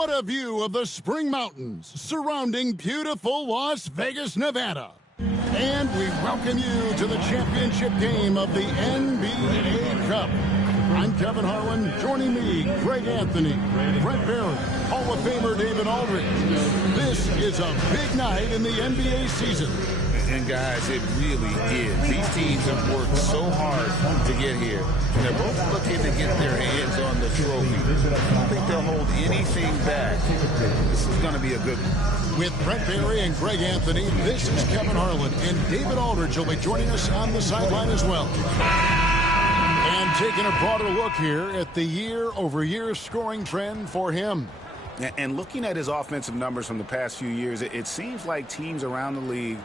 What a view of the Spring Mountains surrounding beautiful Las Vegas, Nevada. And we welcome you to the championship game of the NBA Cup. I'm Kevin Harlan. Joining me, Greg Anthony, Brent Barron, Hall of Famer David Aldridge. This is a big night in the NBA season. And guys, it really is. These teams have worked so hard to get here. And they're both looking to get their hands on the trophy. I don't think they'll hold anything back. This is going to be a good one. With Brent Barry and Greg Anthony, this is Kevin Harlan. And David Aldridge will be joining us on the sideline as well. And taking a broader look here at the year-over-year scoring trend for him. And looking at his offensive numbers from the past few years, it seems like teams around the league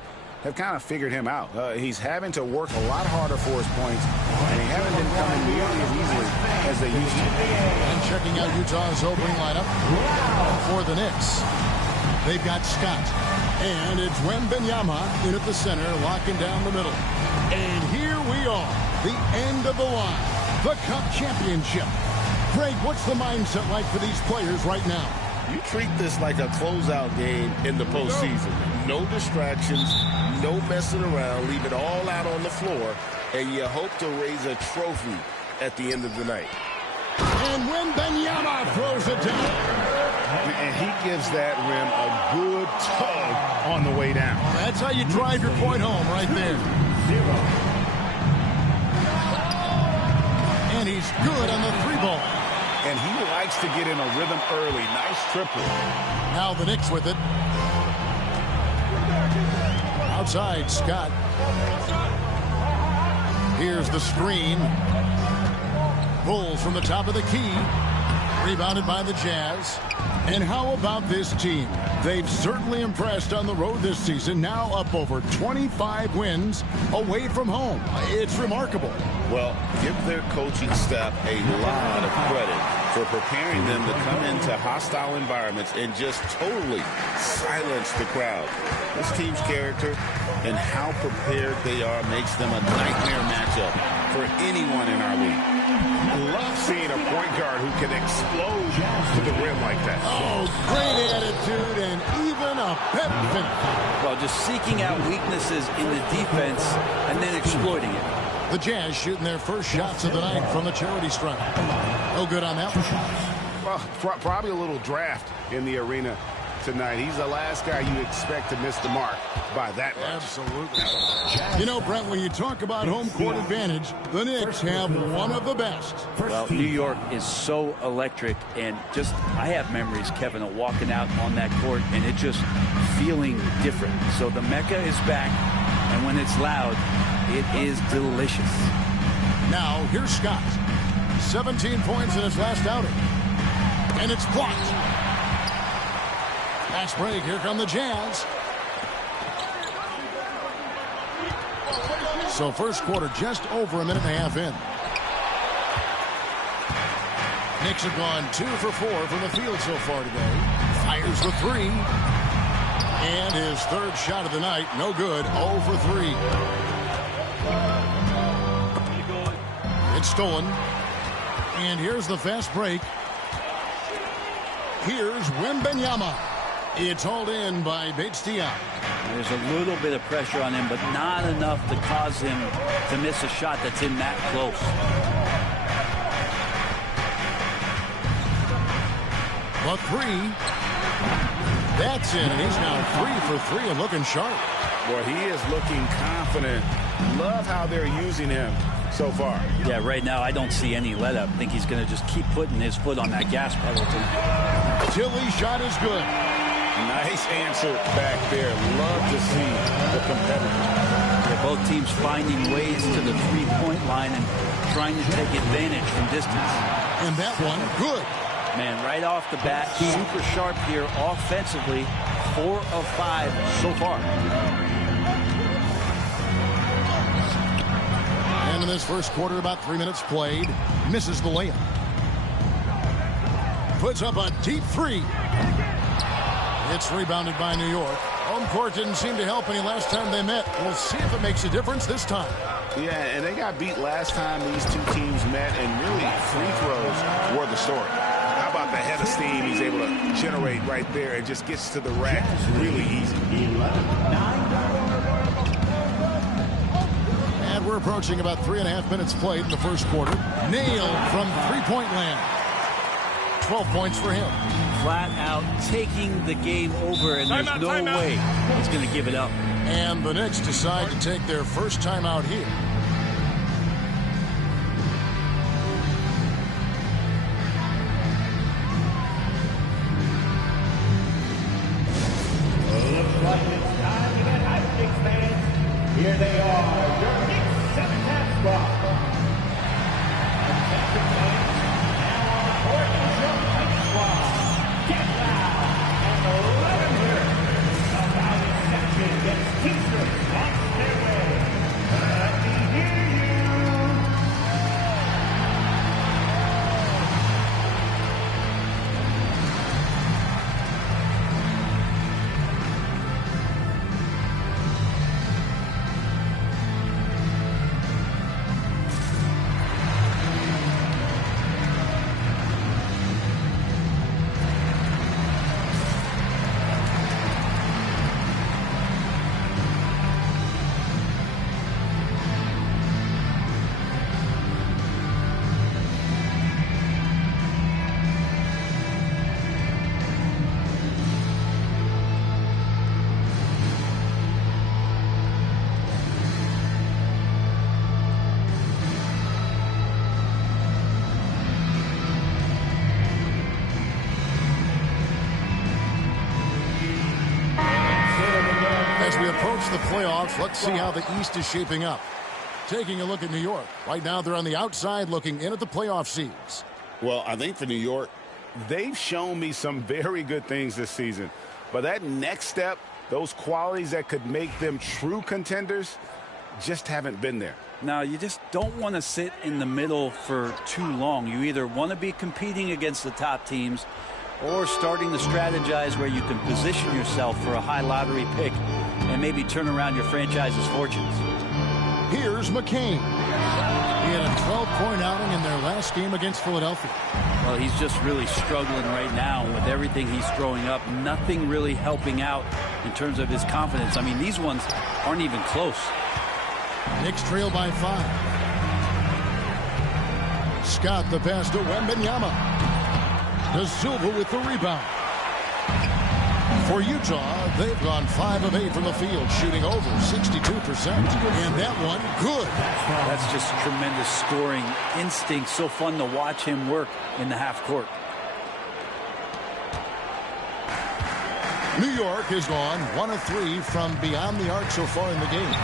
have kind of figured him out. He's having to work a lot harder for his points, and he hasn't been coming nearly as easily as they used to. And checking out Utah's opening lineup for the Knicks. They've got Scott, and it's Wembanyama in at the center, locking down the middle. And here we are, the end of the line, the Cup Championship. Greg, what's the mindset like for these players right now? You treat this like a closeout game in the postseason. No distractions, no messing around. Leave it all out on the floor, and you hope to raise a trophy at the end of the night. And Wembanyama throws it down. And he gives that rim a good tug on the way down. That's how you drive your point home right there. And he's good on the three ball. And he likes to get in a rhythm early. Nice triple. Now the Knicks with it. Outside, Scott. Here's the screen. Bulls from the top of the key. Rebounded by the Jazz. And how about this team? They've certainly impressed on the road this season. Now up over 25 wins away from home. It's remarkable. Well, give their coaching staff a lot of credit for preparing them to come into hostile environments and just totally silence the crowd. This team's character and how prepared they are makes them a nightmare matchup for anyone in our league. Love seeing a point guard who can explode to the rim like that. Oh, great attitude and even a pep finish. Well, just seeking out weaknesses in the defense and then exploiting it. The Jazz shooting their first shots of the night from the charity stripe. No good on that one. Well, probably a little draft in the arena tonight. He's the last guy you expect to miss the mark by that much. Absolutely. You know, Brent, when you talk about home court advantage, the Knicks have one of the best. Well, New York is so electric, and just I have memories, Kevin, of walking out on that court and it just feeling different. So the Mecca is back, and when it's loud, it is delicious. Now, here's Scott. 17 points in his last outing. And it's blocked. Fast break. Here come the Jazz. So first quarter just over a minute and a half in. Knicks have gone 2 for 4 from the field so far today. Fires the three. And his third shot of the night. No good. 0 for 3. It's stolen. And here's the fast break. Here's Wembanyama. It's hauled in by Bates-Diop. There's a little bit of pressure on him, but not enough to cause him to miss a shot that's in that close. But 3. That's in, and he's now 3 for 3 and looking sharp. Boy, he is looking confident. Love how they're using him so far. Yeah, right now I don't see any let up. I think he's going to just keep putting his foot on that gas pedal tonight. Tilly's shot is good. Nice answer back there. Love to see the competitor. Yeah, both teams finding ways to the three-point line and trying to take advantage from distance. And that one, good. Man, right off the bat, super sharp here offensively. 4 of 5 so far. And in this first quarter, about 3 minutes played, misses the layup. Puts up a deep 3. It's rebounded by New York. Home court didn't seem to help any last time they met. We'll see if it makes a difference this time. Yeah, and they got beat last time these two teams met, and really free throws were the story. How about a head of steam he's able to generate right there and just gets to the rack really easy. And we're approaching about 3.5 minutes played in the first quarter. Nailed from three-point land. 12 points for him. Flat out taking the game over, and there's no way he's going to give it up. And the Knicks decide to take their first timeout here. Looks like it's time to get hyped, Knicks fans. Here they are, your Knicks 7-half squad. Attention fans, now on the court is your Knicks squad. Get loud and let them hear it. A valiant section gets Kingston on their way. Let me hear you. As we approach the playoffs, let's see how the East is shaping up. Taking a look at New York. Right now, they're on the outside looking in at the playoff seeds. Well, I think for New York, they've shown me some very good things this season. But that next step, those qualities that could make them true contenders, just haven't been there. Now, you just don't want to sit in the middle for too long. You either want to be competing against the top teams or starting to strategize where you can position yourself for a high lottery pick and maybe turn around your franchise's fortunes. Here's McCain. He had a 12-point outing in their last game against Philadelphia. Well, he's just really struggling right now with everything he's throwing up. Nothing really helping out in terms of his confidence. I mean, these ones aren't even close. Knicks trail by 5. Scott the pass to Wembanyama. De Silva with the rebound. For Utah, they've gone 5 of 8 from the field, shooting over 62%. And that one, good. That's just tremendous scoring instinct. So fun to watch him work in the half court. New York has gone 1 of 3 from beyond the arc so far in the game.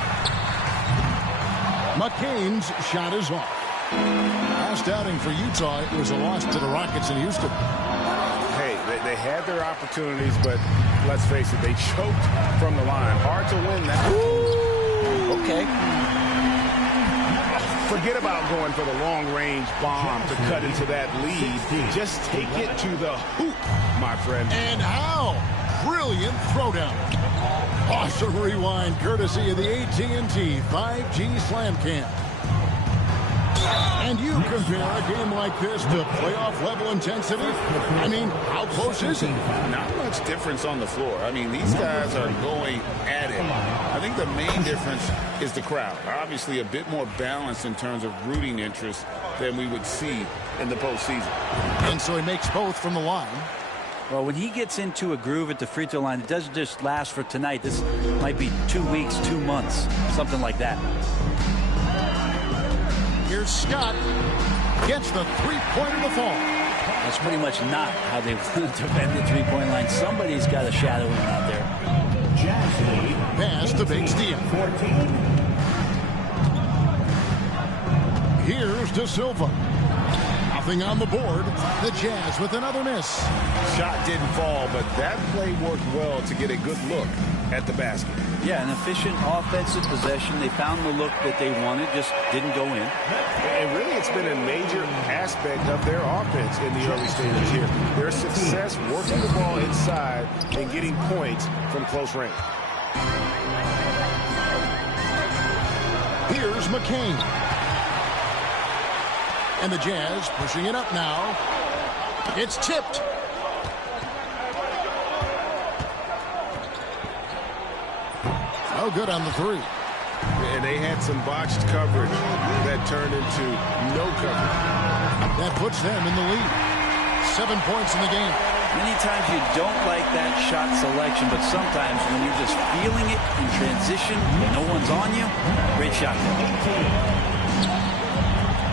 McCain's shot is off. Last outing for Utah, it was a loss to the Rockets in Houston. Hey, they had their opportunities, but let's face it, they choked from the line. Hard to win that. Ooh, okay. Forget about going for the long-range bomb to cut into that lead. Just take it to the hoop, my friend. And how? Brilliant throwdown. Awesome rewind courtesy of the AT&T 5G Slam Cam. And you compare a game like this to playoff level intensity? I mean, how close is it? Not much difference on the floor. I mean, these guys are going at it. I think the main difference is the crowd. Obviously, a bit more balanced in terms of rooting interest than we would see in the postseason. And so he makes both from the line. Well, when he gets into a groove at the free throw line, it doesn't just last for tonight. This might be 2 weeks, 2 months, something like that. Here's Scott. Gets the three-pointer to fall. That's pretty much not how they want to defend the three-point line. Somebody's got a shadow him out there. Pass to Big Steve. Here's De Silva. Nothing on the board. The Jazz with another miss. Shot didn't fall, but that play worked well to get a good look at the basket. Yeah, an efficient offensive possession. They found the look that they wanted, just didn't go in. And really, it's been a major aspect of their offense in the early stages here. Their success working the ball inside and getting points from close range. Here's McCain. And the Jazz pushing it up now. It's tipped. No good on the three. And they had some botched coverage that turned into no coverage. That puts them in the lead. 7 points in the game. Many times you don't like that shot selection, but sometimes when you're just feeling it in transition, no one's on you, great shot.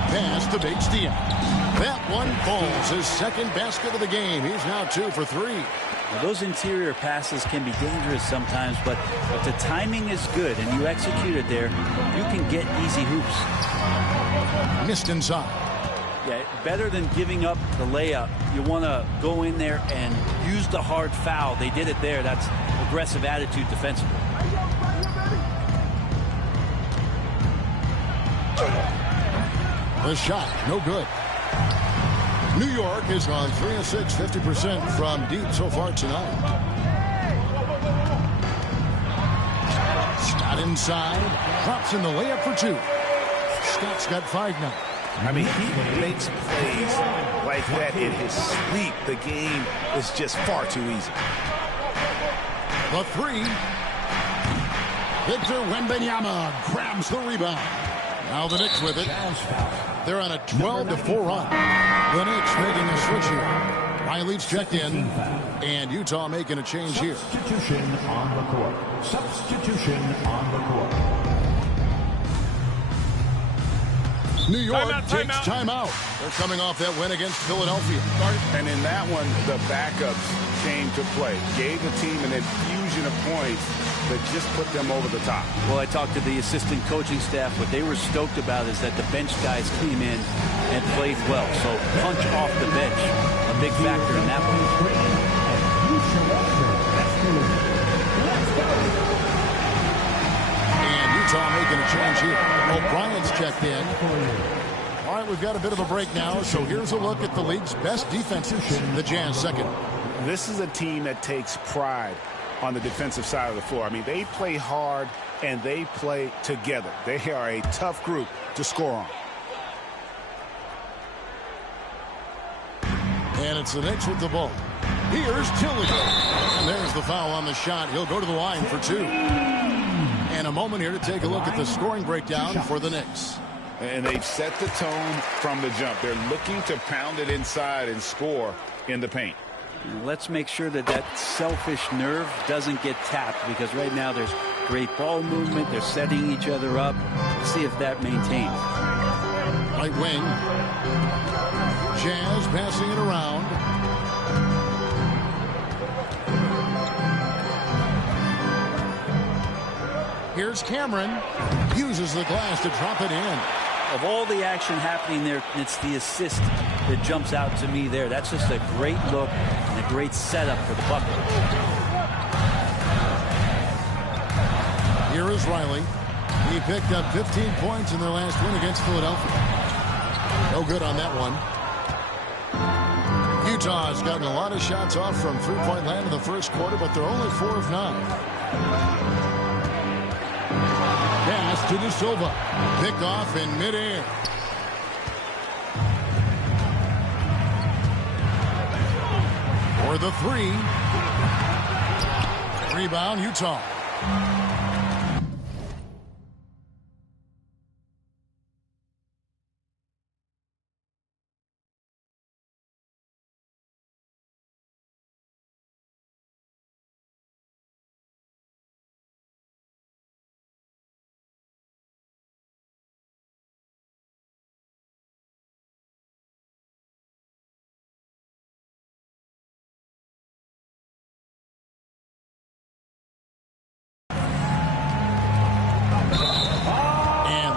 Pass to Big Steve. That one falls. His second basket of the game. He's now 2 for 3. Now, those interior passes can be dangerous sometimes, but the timing is good and you execute it there, you can get easy hoops. Missed inside. Yeah, better than giving up the layup. You want to go in there and use the hard foul. They did it there. That's aggressive attitude defensively. The shot, no good. New York has gone 3 of 6, 50% from deep so far tonight. Scott inside, drops in the layup for 2. Scott's got 5 now. I mean, he makes plays like that in his sleep. The game is just far too easy. The 3. Victor Wembanyama grabs the rebound. Now the Knicks with it. They're on a 12-4 run. The Knicks making a switch here. Riley's checked in, and Utah making a change here. Substitution on the court. Substitution on the court. New York takes timeout. They're coming off that win against Philadelphia. And in that one, the backups came to play. Gave the team an infusion of points that just put them over the top. Well, I talked to the assistant coaching staff. What they were stoked about is that the bench guys came in and played well. So punch off the bench, a big factor in that one. And Utah making a change here. O'Brien's checked in. All right, we've got a bit of a break now, so here's a look at the league's best defenses. The Jazz second. This is a team that takes pride on the defensive side of the floor. I mean, they play hard and they play together. They are a tough group to score on. And it's the Knicks with the ball. Here's Tilly. And there's the foul on the shot. He'll go to the line for 2. And a moment here to take a look at the scoring breakdown for the Knicks. And they've set the tone from the jump. They're looking to pound it inside and score in the paint. Let's make sure that that selfish nerve doesn't get tapped, because right now there's great ball movement. They're setting each other up. Let's see if that maintains. Right wing. Jazz passing it around. Here's Cameron. Uses the glass to drop it in. Of all the action happening there, it's the assist that jumps out to me there. That's just a great look and a great setup for the bucket. Here is Riley. He picked up 15 points in their last win against Philadelphia. No good on that one. Utah's gotten a lot of shots off from three-point land in the first quarter, but they're only 4 of 9. Pass to De Silva. Picked off in midair. For the 3. Rebound, Utah.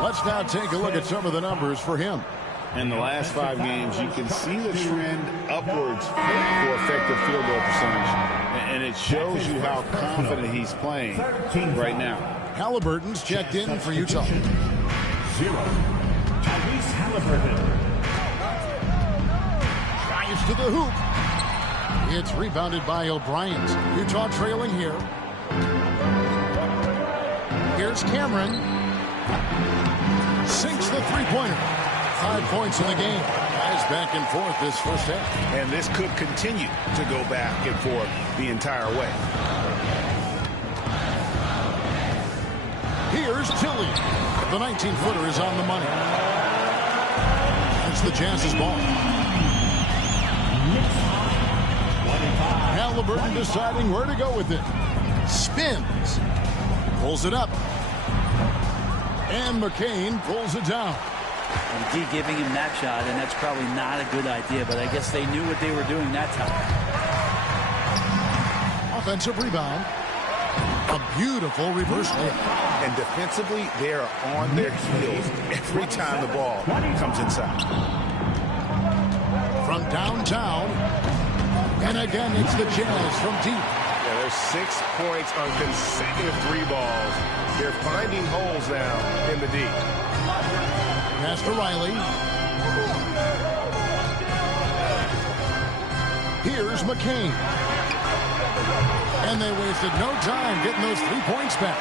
Let's now take a look at some of the numbers for him. In the last 5 games, you can see the trend upwards for effective field goal percentage. And it shows you how confident he's playing right now. Halliburton's checked in for Utah. 0. Tyrese Halliburton. Drives to the hoop. It's rebounded by O'Brien. Utah trailing here. Here's Cameron. Sinks the three-pointer. 5 points in the game. Guys was back and forth this first half. And this could continue to go back and forth the entire way. Here's Tilly. The 19-footer is on the money. It's the Jazz's ball. Halliburton deciding where to go with it. Spins. Pulls it up. And McCain pulls it down. And D giving him that shot, and that's probably not a good idea, but I guess they knew what they were doing that time. Offensive rebound. A beautiful reverse layup. And defensively, they are on their heels every time the ball comes inside. From downtown. And again, it's the Jazz from deep. Yeah, there's 6 points on consecutive 3 balls. They're finding holes now in the D. Pass to Riley. Here's McCain. And they wasted no time getting those 3 points back.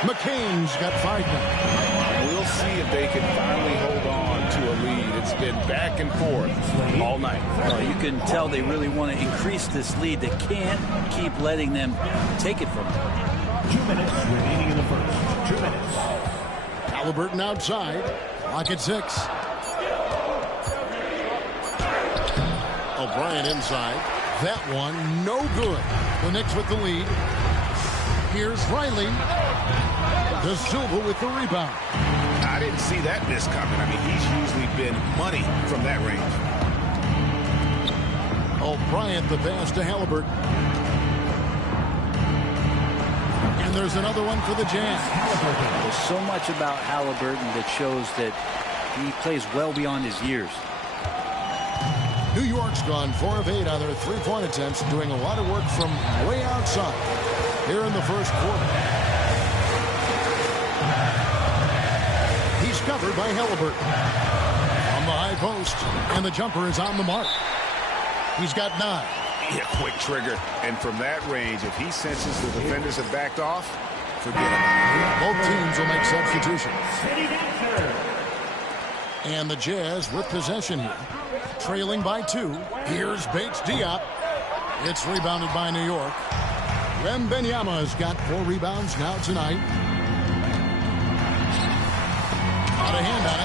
McCain's got 5 now. We'll see if they can finally hold on to a lead. It's been back and forth all night. Well, you can tell they really want to increase this lead. They can't keep letting them take it from them. 2 minutes remaining in the first. 2 minutes. Halliburton outside. Clock at 6. O'Brien inside. That one, no good. The Knicks with the lead. Here's Riley. De Silva with the rebound. I didn't see that miss coming. I mean, he's usually been money from that range. O'Brien the pass to Halliburton. And there's another one for the Jazz. There's so much about Halliburton that shows that he plays well beyond his years. New York's gone 4 of 8 on their 3-point attempts, doing a lot of work from way outside here in the first quarter. He's covered by Halliburton on the high post, and the jumper is on the mark. He's got 9. Yeah, quick trigger. And from that range, if he senses the defenders have backed off, forget about it. Both teams will make substitutions. And the Jazz with possession here. Trailing by 2. Here's Bates Diop. It's rebounded by New York. Wembanyama's got 4 rebounds now tonight. Out of hand on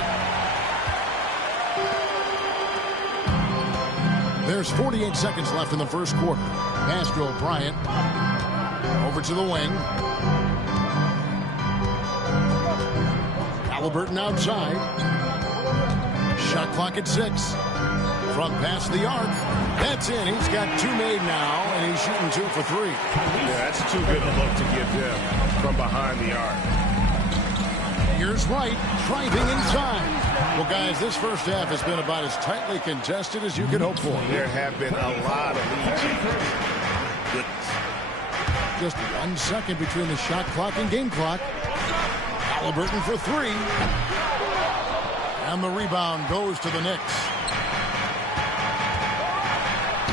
it. There's 48 seconds left in the first quarter. Pass to O'Brien. Over to the wing. Halliburton outside. Shot clock at 6. Front pass the arc. That's in. He's got 2 made now, and he's shooting 2 for 3. Yeah, that's too good a look to give them from behind the arc. Here's Wright, driving inside. Well, guys, this first half has been about as tightly contested as you could hope for. There have been a lot of lead changes. Goodness. Just 1 second between the shot clock and game clock. Halliburton for 3. And the rebound goes to the Knicks.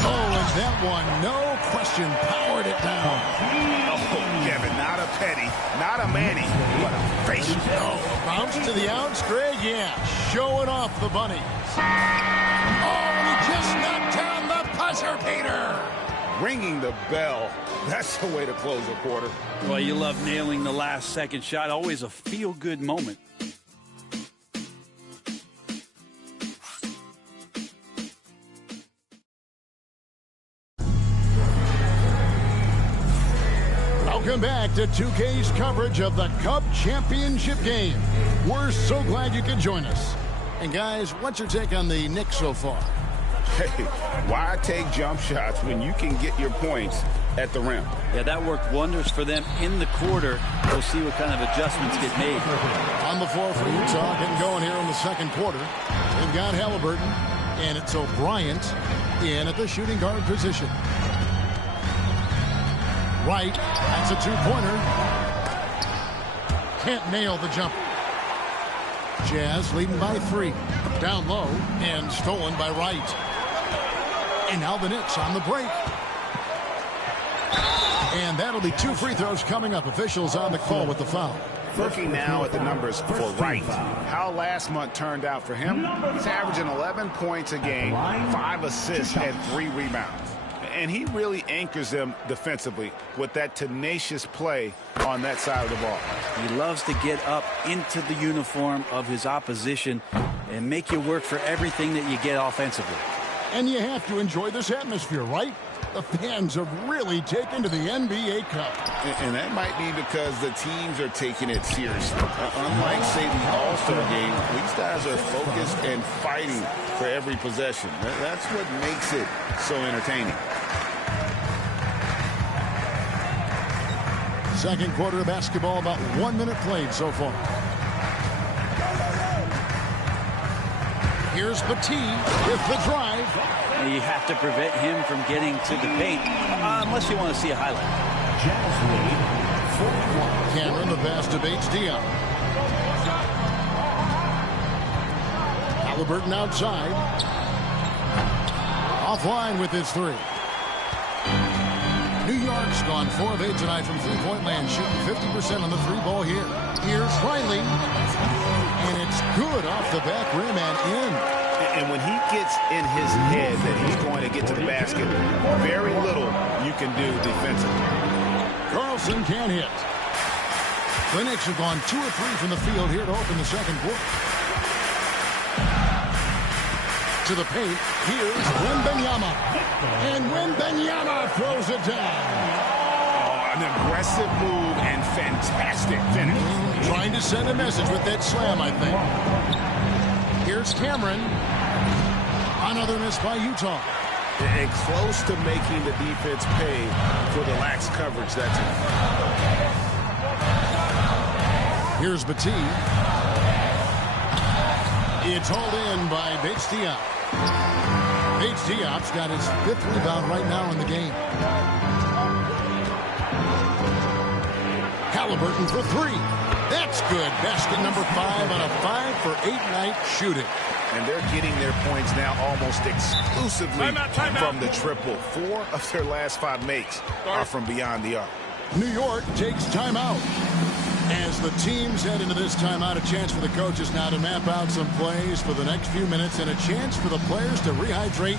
Oh, and that one, no question, powered it down. Oh, Kevin, not a Petty, not a Manny, but a face. Oh, bounce to the outs, Greg, yeah, showing off the bunnies. Oh, and he just knocked down the buzzer beater. Ringing the bell. That's the way to close a quarter. Well, you love nailing the last second shot. Always a feel-good moment. Welcome back to 2K's coverage of the Cup Championship game. We're so glad you could join us. And guys, what's your take on the Knicks so far? Hey, why take jump shots when you can get your points at the rim? Yeah, that worked wonders for them in the quarter. We'll see what kind of adjustments get made. On the floor for Utah, getting going here in the second quarter. They've got Halliburton, and it's O'Brien in at the shooting guard position. Wright, that's a 2-pointer. Can't nail the jumper. Jazz leading by 3. Down low and stolen by Wright. And now the Knicks on the break. And that'll be 2 free throws coming up. Officials on the call with the foul. Looking now at the numbers for Wright, how last month turned out for him, he's averaging 11 points a game, 5 assists, and 3 rebounds. And he really anchors them defensively with that tenacious play on that side of the ball. He loves to get up into the uniform of his opposition and make you work for everything that you get offensively. And you have to enjoy this atmosphere, right? The fans have really taken to the NBA Cup. And that might be because the teams are taking it seriously. Unlike, say, the All-Star game, these guys are focused and fighting for every possession. That's what makes it so entertaining. Second quarter of basketball, about 1 minute played so far. Here's Petit with the drive. You have to prevent him from getting to the paint, unless you want to see a highlight. Cameron, the pass to Bates Diop. Halliburton outside. Offline with his 3. New York's gone 4 of 8 tonight from three-point land, shooting 50% on the 3-ball here. Here's Riley. And it's good off the back rim and in. And when he gets in his head that he's going to get to the basket, very little you can do defensively. Carlson can't hit. The Knicks have gone 2 of 3 from the field here to open the second quarter. To the paint, here's Wembanyama. And Wembanyama throws it down. Oh, an aggressive move and fantastic finish. Trying to send a message with that slam, I think. Here's Cameron. Another miss by Utah. And close to making the defense pay for the lax coverage that time. Here's Petit. It's hauled in by Bates Diop. Bates Diop's got his 5th rebound right now in the game. Halliburton for 3. That's good. Basket number 5 on a 5-for-8 night shooting. And they're getting their points now almost exclusively from the triple. 4 of their last 5 makes are from beyond the arc. New York takes timeout. As the teams head into this timeout, a chance for the coaches now to map out some plays for the next few minutes and a chance for the players to rehydrate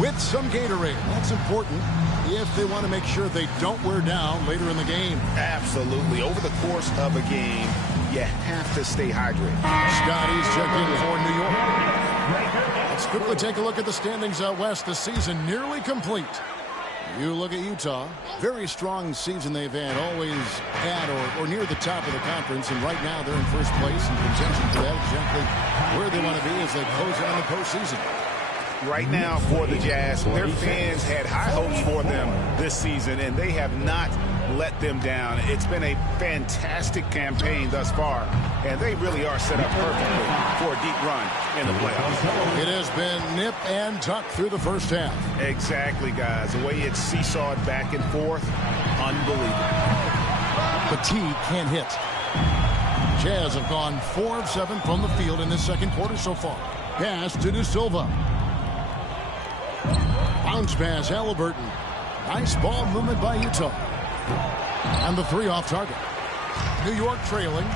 with some Gatorade. That's important if they want to make sure they don't wear down later in the game. Absolutely. Over the course of a game, you have to stay hydrated. Scotty's checking for New York. Let's quickly take a look at the standings out west. The season nearly complete. You look at Utah, very strong season they've had, always at or near the top of the conference, and right now they're in first place in contention for that, exactly where they want to be as they close out the postseason. Right now for the Jazz, their fans had high hopes for them this season, and they have not let them down. It's been a fantastic campaign thus far, and they really are set up perfectly for a deep run in the playoffs. It has been nip and tuck through the first half. Exactly, guys. The way it's seesawed back and forth, unbelievable. Petit can't hit. Jazz have gone 4 of 7 from the field in this second quarter so far. Pass to De Silva. Bounce pass, Halliburton. Nice ball movement by Utah. And the 3 off target. New York trailing.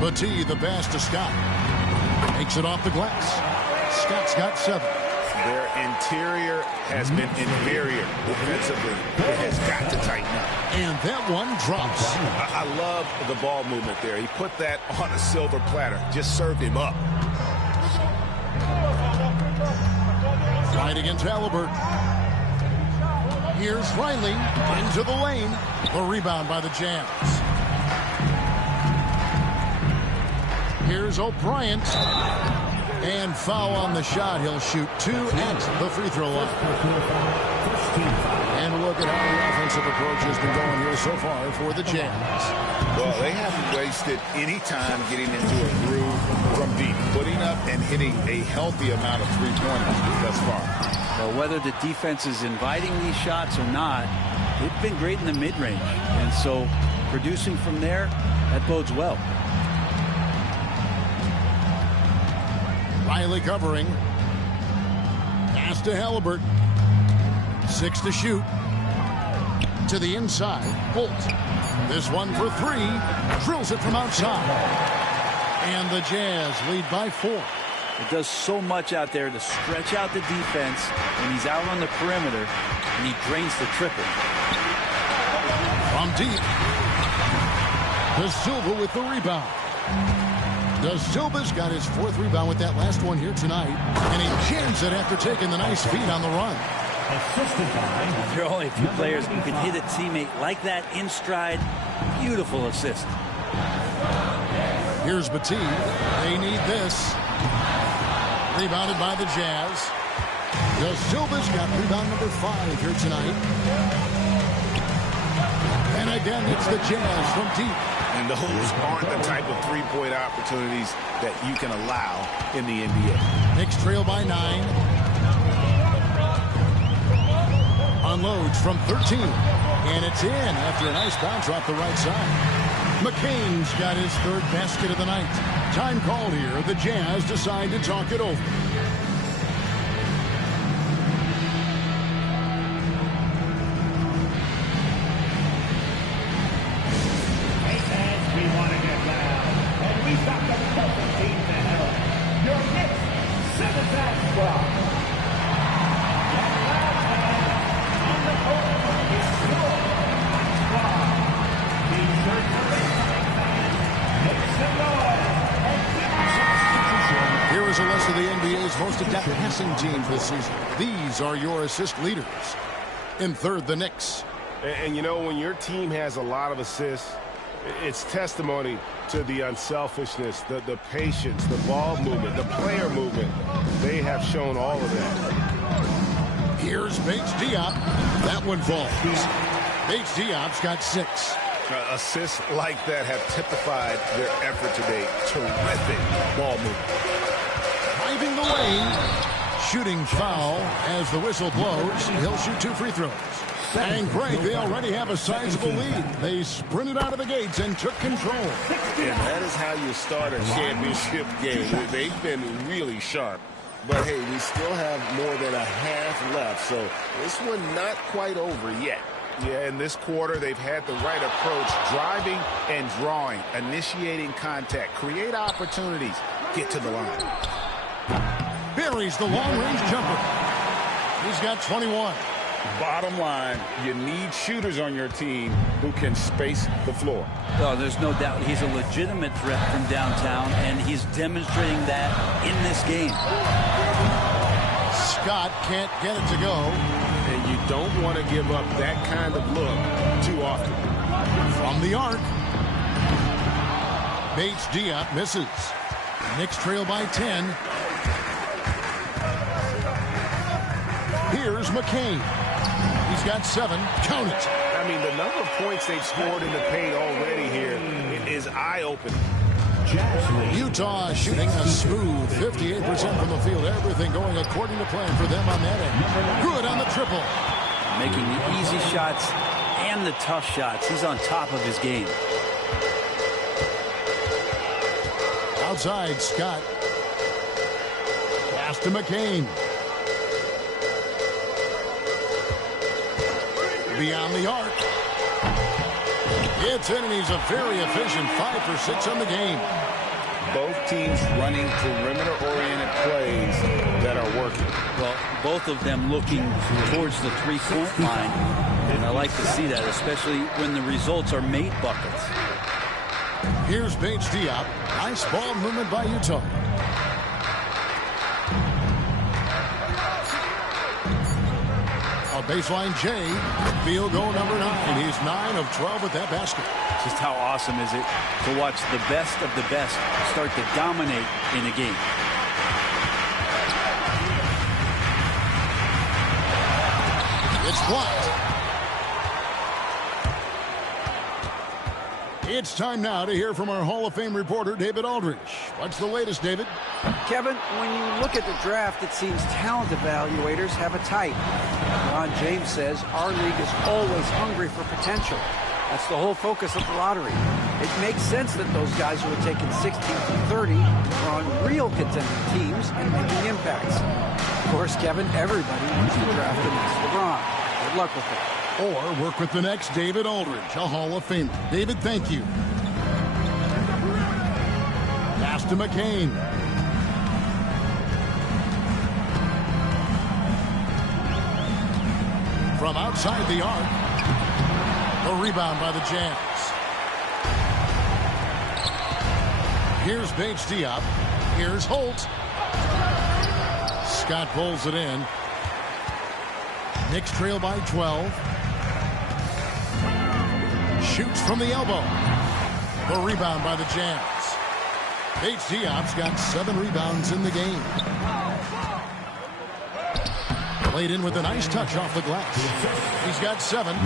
Petit, the pass to Scott. Makes it off the glass. Scott's got 7. Their interior has been inferior defensively. It has got to tighten up. And that one drops. I love the ball movement there. He put that on a silver platter. Just served him up. Right against Halliburton. Here's Riley into the lane. The rebound by the Jazz. Here's O'Brien. And foul on the shot. He'll shoot 2 at the free throw line. And look at how the offensive approach has been going here so far for the Jazz. Well, they haven't wasted any time getting into a groove from deep, putting up and hitting a healthy amount of three-pointers thus far. Well, whether the defense is inviting these shots or not, they've been great in the mid-range. And so producing from there, that bodes well. Riley covering. Pass to Halliburton. 6 to shoot. to the inside. Bolt. This one for three. Drills it from outside. And the Jazz lead by 4. It does so much out there to stretch out the defense when he's out on the perimeter, and he drains the triple. From deep. De Silva with the rebound. De Silva's got his 4th rebound with that last one here tonight. And he jams it after taking the nice feed on the run. There are only a few players who can hit a teammate like that in stride. Beautiful assist. Here's Batum. They need this. Rebounded by the Jazz. De Silva's got rebound number 5 here tonight. And again, it's the Jazz from deep. And those aren't the type of three-point opportunities that you can allow in the NBA. Knicks trail by 9. Unloads from 13. And it's in after a nice bounce off the right side. McCain's got his 3rd basket of the night. Time called here. The Jazz decide to talk it over. Hey fans, we want to get loud. And we've got the perfect team to help. Your Knicks 7-back squad. Get loud, fans. On the court is your squad. T-shirt number 5, fans. Make some noise. And give us some. Here is a list of the NBA's most adept passing teams this season. These are your assist leaders. In 3rd, the Knicks. And you know, when your team has a lot of assists, it's testimony to the unselfishness, the patience, the ball movement, the player movement. They have shown all of that. Here's Bates Diop. That one falls. Bates Diop's got 6. Assists like that have typified their effort today. Terrific ball movement. Driving the lane. Shooting foul as the whistle blows. He'll shoot 2 free throws. And Greg, they already have a sizable lead. They sprinted out of the gates and took control. And that is how you start a championship game. They've been really sharp. But, hey, we still have more than a half left, so this one not quite over yet. Yeah, in this quarter, they've had the right approach, driving and drawing, initiating contact, create opportunities, get to the line. Buries the long-range jumper. He's got 21. Bottom line, you need shooters on your team who can space the floor. Oh, there's no doubt he's a legitimate threat from downtown, and he's demonstrating that in this game. Scott can't get it to go. And you don't want to give up that kind of look too often. From the arc. Bates Diop misses. Knicks trail by 10. Here's McCain. He's got 7. Count it. I mean, the number of points they've scored in the paint already here is eye-opening. Utah shooting a smooth 58% from the field. Everything going according to plan for them on that end. Good on the triple. Making the easy shots and the tough shots. He's on top of his game. Outside, Scott. Pass to McCain. Beyond the arc. It's in, and he's a very efficient 5 for 6 on the game. Both teams running perimeter-oriented plays that are working. Well, both of them looking towards the three-point line, and I like to see that, especially when the results are made buckets. Here's Bates Diop. Nice ball movement by Utah. A baseline J. Field goal number 9. He's 9 of 12 with that basket. Just how awesome is it to watch the best of the best start to dominate in a game. It's blocked. It's time now to hear from our Hall of Fame reporter, David Aldridge. What's the latest, David? Kevin, when you look at the draft, it seems talent evaluators have a type. Ron James says our league is always hungry for potential. That's the whole focus of the lottery. It makes sense that those guys who are taken 16th and 30 are on real contending teams and making impacts. Of course, Kevin, everybody wants to draft the next LeBron. Good luck with it. Or work with the next David Aldridge, a Hall of Famer. David, thank you. Pass to McCain. From outside the arc. The rebound by the Jazz. Here's Bates Diop. Here's Holt. Scott pulls it in. Knicks trail by 12. Shoots from the elbow. The rebound by the Jazz. Bates Diop's got 7 rebounds in the game. Played in with a nice touch off the glass. He's got 7.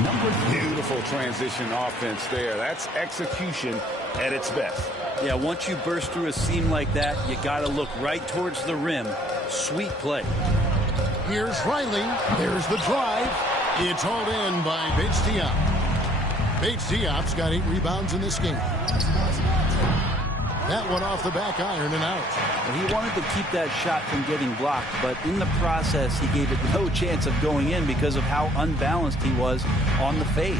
Beautiful transition offense there. That's execution at its best. Yeah, once you burst through a seam like that, you got to look right towards the rim. Sweet play. Here's Riley. There's the drive. It's hauled in by Bates Diop. Bates Diop's got 8 rebounds in this game. That one off the back iron and out. Well, he wanted to keep that shot from getting blocked, but in the process, he gave it no chance of going in because of how unbalanced he was on the fade.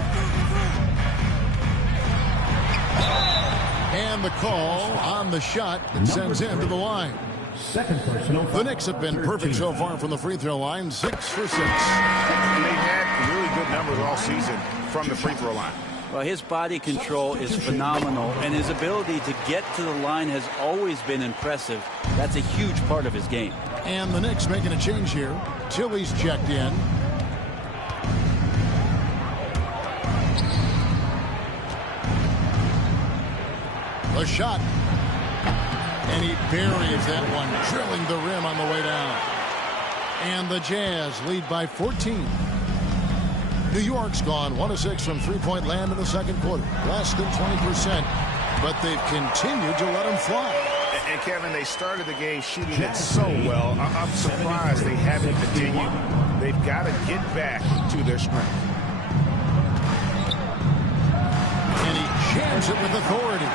And the call on the shot that sends him to the line. Second personal. The Knicks have been perfect so far from the free throw line, 6 for 6. And they've had really good numbers all season from the free throw line. Well, his body control is phenomenal, and his ability to get to the line has always been impressive. That's a huge part of his game. And the Knicks making a change here. Tilly's checked in. The shot. And he buries that one, drilling the rim on the way down. And the Jazz lead by 14. New York's gone 1 of 6 from three-point land in the second quarter. Less than 20%, but they've continued to let them fly. And Kevin, they started the game shooting it so well. I'm surprised they haven't continued. They've got to get back to their strength. And he jams it with authority.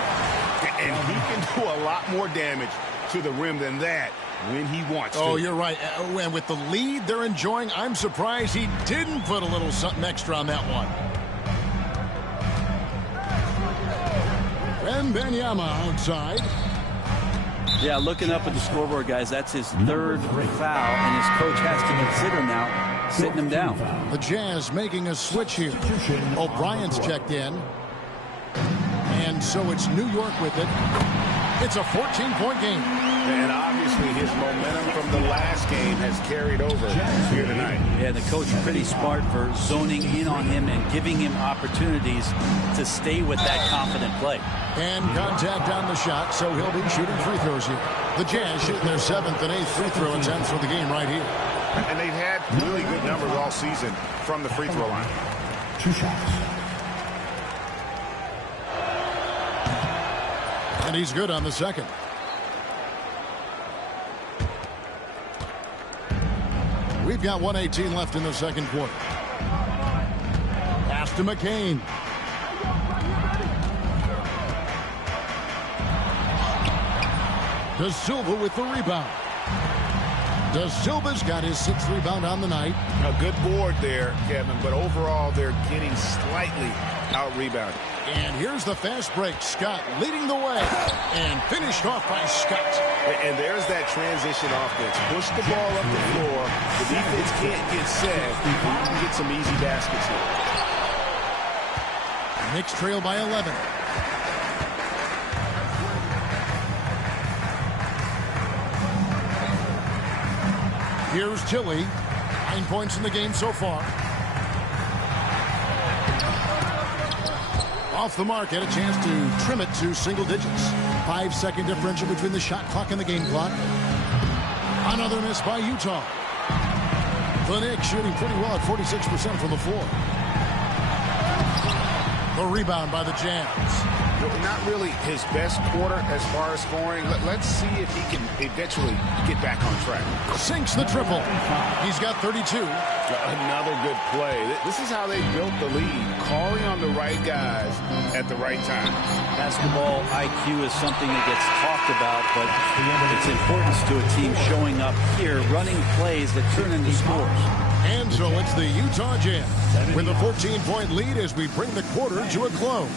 And he can do a lot more damage to the rim than that when he wants to. Oh, you're right. And with the lead they're enjoying, I'm surprised he didn't put a little something extra on that one. Wembanyama outside. Yeah, looking up at the scoreboard, guys, that's his 3rd foul, and his coach has to consider now sitting him down. The Jazz making a switch here. O'Brien's checked in. And so it's New York with it. It's a 14-point game. And obviously his momentum from the last game has carried over here tonight. Yeah, the coach pretty smart for zoning in on him and giving him opportunities to stay with that confident play. And contact on the shot, so he'll be shooting free throws here. The Jazz shooting their 7th and 8th free throw attempts for the game right here. And they've had really good numbers all season from the free throw line. 2 shots. And he's good on the second. We've got 1:18 left in the second quarter. Pass to McCain. Da Silva with the rebound. Da Silva's got his 6th rebound on the night. A good board there, Kevin, but overall they're getting slightly out-rebounded. And here's the fast break. Scott leading the way. And finished off by Scott. And there's that transition offense. Push the ball up the floor. The defense can't get set. You can get some easy baskets here. Knicks trail by 11. Here's Tilly. 9 points in the game so far. Off the mark, had a chance to trim it to single digits. 5-second differential between the shot clock and the game clock. Another miss by Utah. The Knicks shooting pretty well at 46% from the floor. The rebound by the Jazz. Not really his best quarter as far as scoring. Let's see if he can eventually get back on track. Sinks the triple. He's got 32. Another good play. This is how they built the lead, calling on the right guys at the right time. Basketball IQ is something that gets talked about, but its importance to a team showing up here, running plays that turn into scores. And so it's the Utah Jazz with a 14-point lead as we bring the quarter to a close.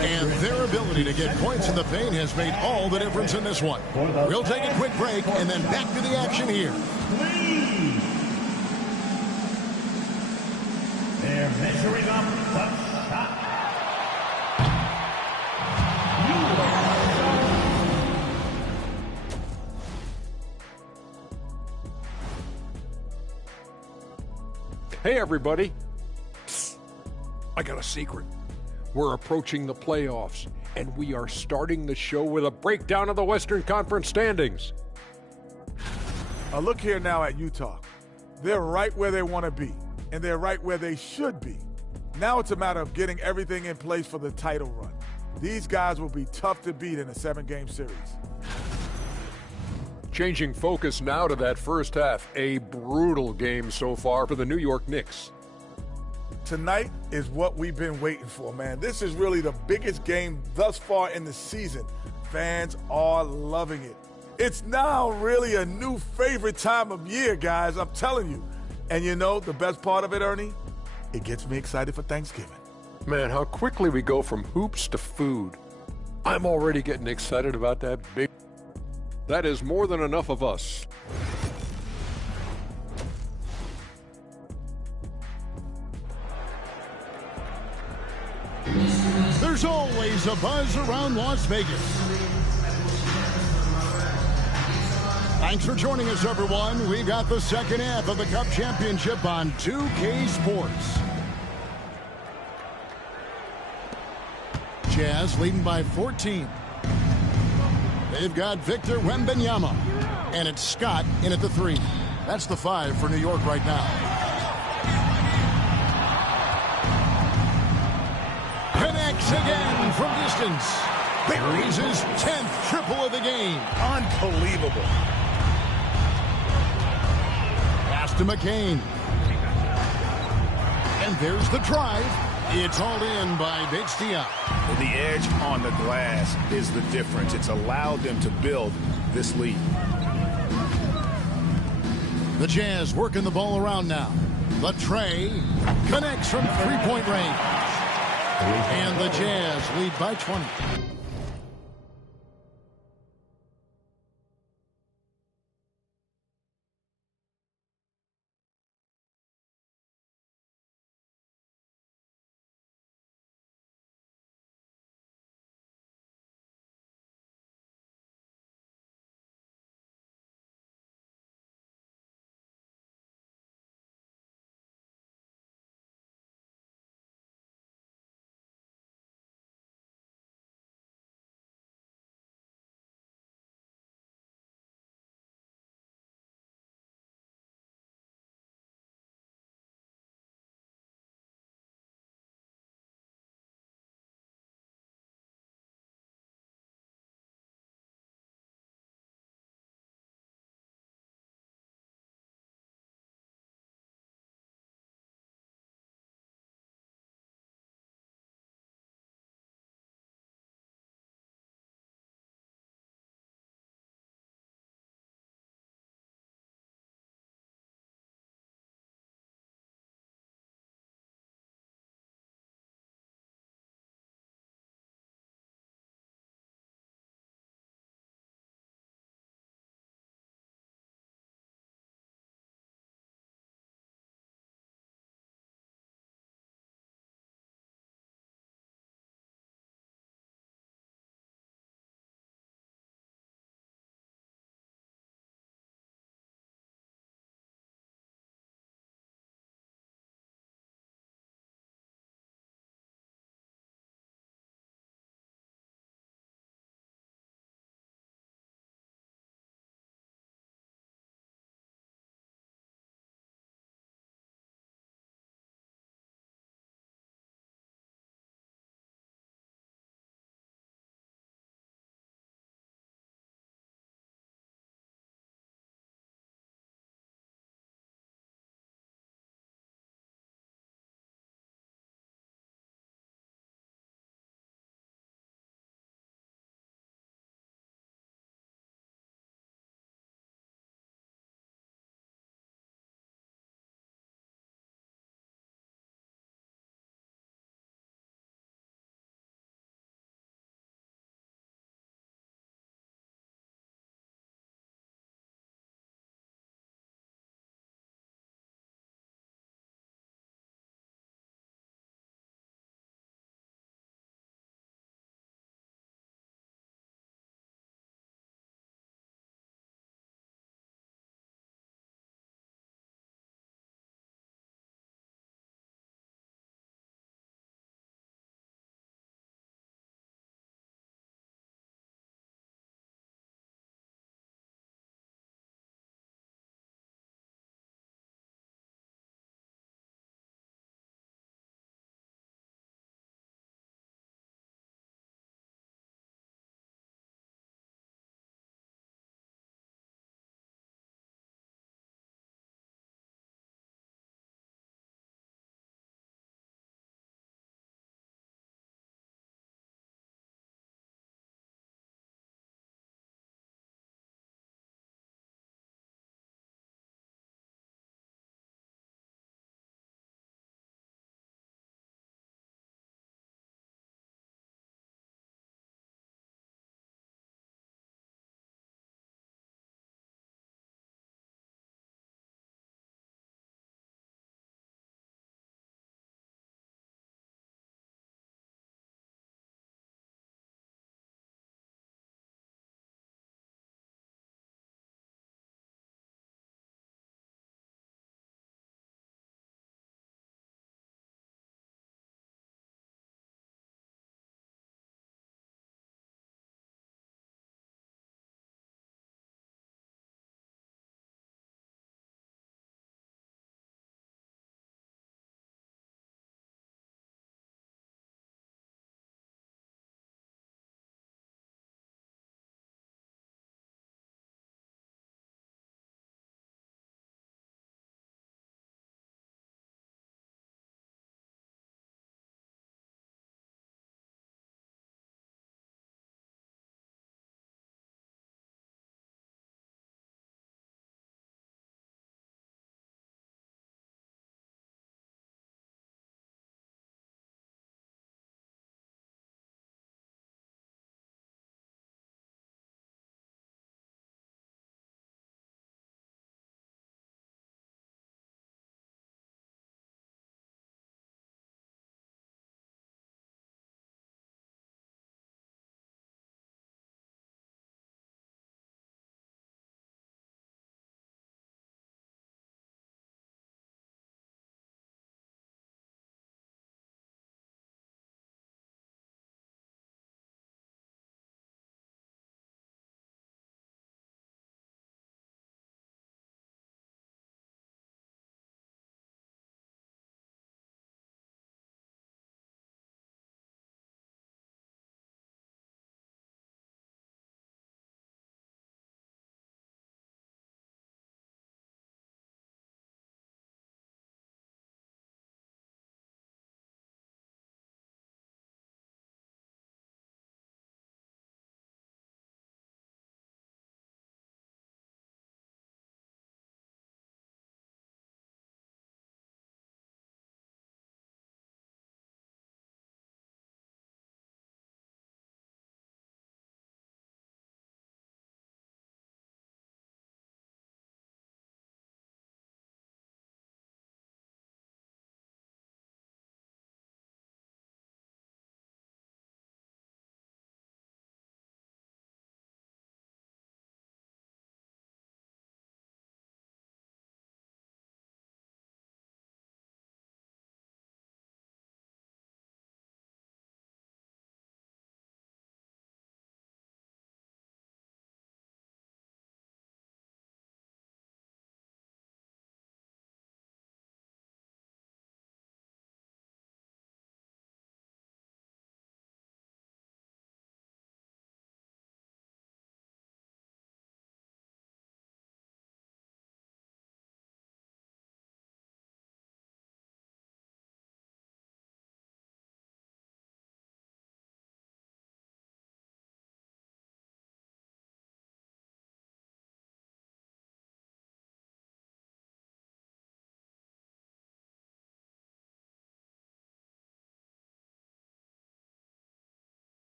And their ability to get points in the paint has made all the difference in this one. We'll take a quick break and then back to the action here. They're measuring up the shot. Hey, everybody. I got a secret. We're approaching the playoffs, and we are starting the show with a breakdown of the Western Conference standings. Look here now at Utah. They're right where they want to be, and they're right where they should be. Now it's a matter of getting everything in place for the title run. These guys will be tough to beat in a 7-game series. Changing focus now to that first half. A brutal game so far for the New York Knicks. Tonight is what we've been waiting for, man. This is really the biggest game thus far in the season. Fans are loving it. It's now really a new favorite time of year, guys, I'm telling you. And you know the best part of it, Ernie? It gets me excited for Thanksgiving. Man, how quickly we go from hoops to food. I'm already getting excited about that big... That is more than enough of us. There's always a buzz around Las Vegas. Thanks for joining us, everyone. We got the second half of the Cup Championship on 2K Sports. Jazz leading by 14. They've got Victor Wembanyama. And it's Scott in at the 3. That's the 5 for New York right now. Connects again from distance. Buries his 10th triple of the game. Unbelievable. Pass to McCain. And there's the drive. It's all in by Big-Stia. The edge on the glass is the difference. It's allowed them to build this lead. The Jazz working the ball around now. The Trey connects from three-point range. And the Jazz lead by 20.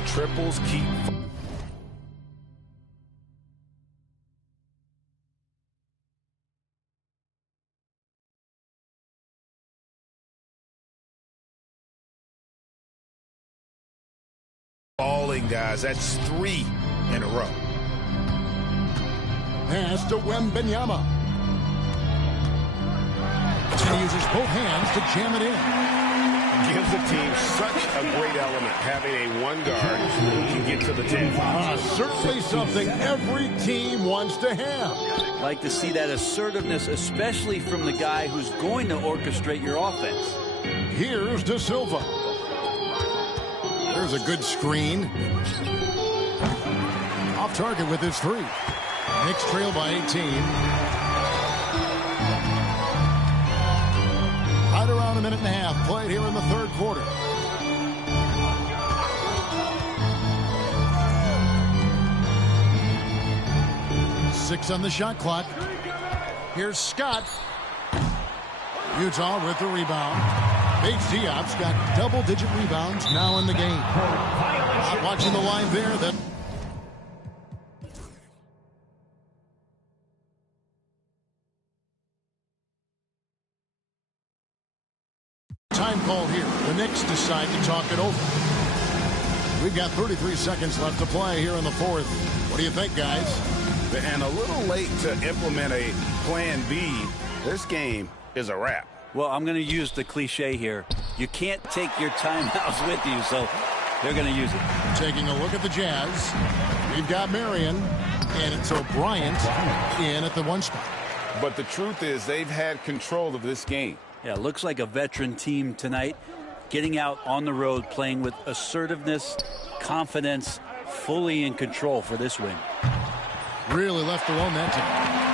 the triples keep falling, guys. That's 3 in a row. Pass to Wembanyama. And he uses both hands to jam it in. Gives the team such a great element, having a one guard who can get to the 10. Certainly something every team wants to have. Like to see that assertiveness, especially from the guy who's going to orchestrate your offense. Here's De Silva. There's a good screen. Off target with his 3. Knicks trail by 18. Right around a minute and a half played here in the third quarter. Six on the shot clock. Here's Scott. Utah with the rebound. Big Diop's got double-digit rebounds now in the game. Watching the line there. That time call here. The Knicks decide to talk it over. We've got 33 seconds left to play here in the fourth. What do you think, guys? And a little late to implement a plan B. This game is a wrap. Well, I'm going to use the cliche here. You can't take your timeouts with you, so they're going to use it. Taking a look at the Jazz. We've got Marion, and it's O'Brien in at the 1 spot. But the truth is they've had control of this game. Yeah, looks like a veteran team tonight, getting out on the road, playing with assertiveness, confidence, fully in control for this win. Really left alone that time.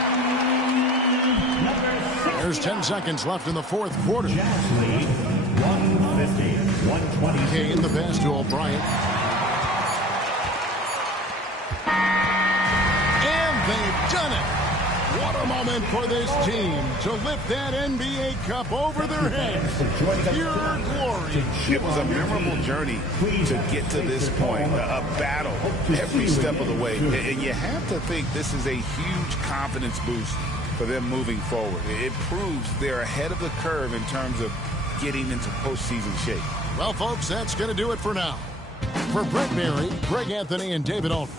There's 10 seconds left in the fourth quarter. Jazz lead 150-120. Kane the pass to O'Brien. And they've done it. What a moment for this team to lift that NBA Cup over their heads. Pure glory. It was a memorable journey to get to this point, a battle every step of the way. And you have to think this is a huge confidence boost for them moving forward. It proves they're ahead of the curve in terms of getting into postseason shape. Well, folks, that's going to do it for now. For Brett Berry, Greg Anthony, and David Aldridge,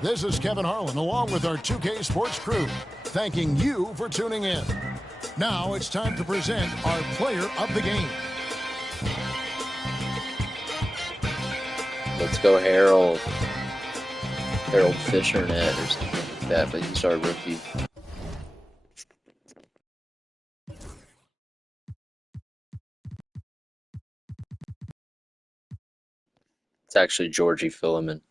this is Kevin Harlan along with our 2K Sports crew, thanking you for tuning in. Now it's time to present our player of the game. Let's go Harold Fishernet or something like that, but he's our rookie. It's actually Georgie Filliman.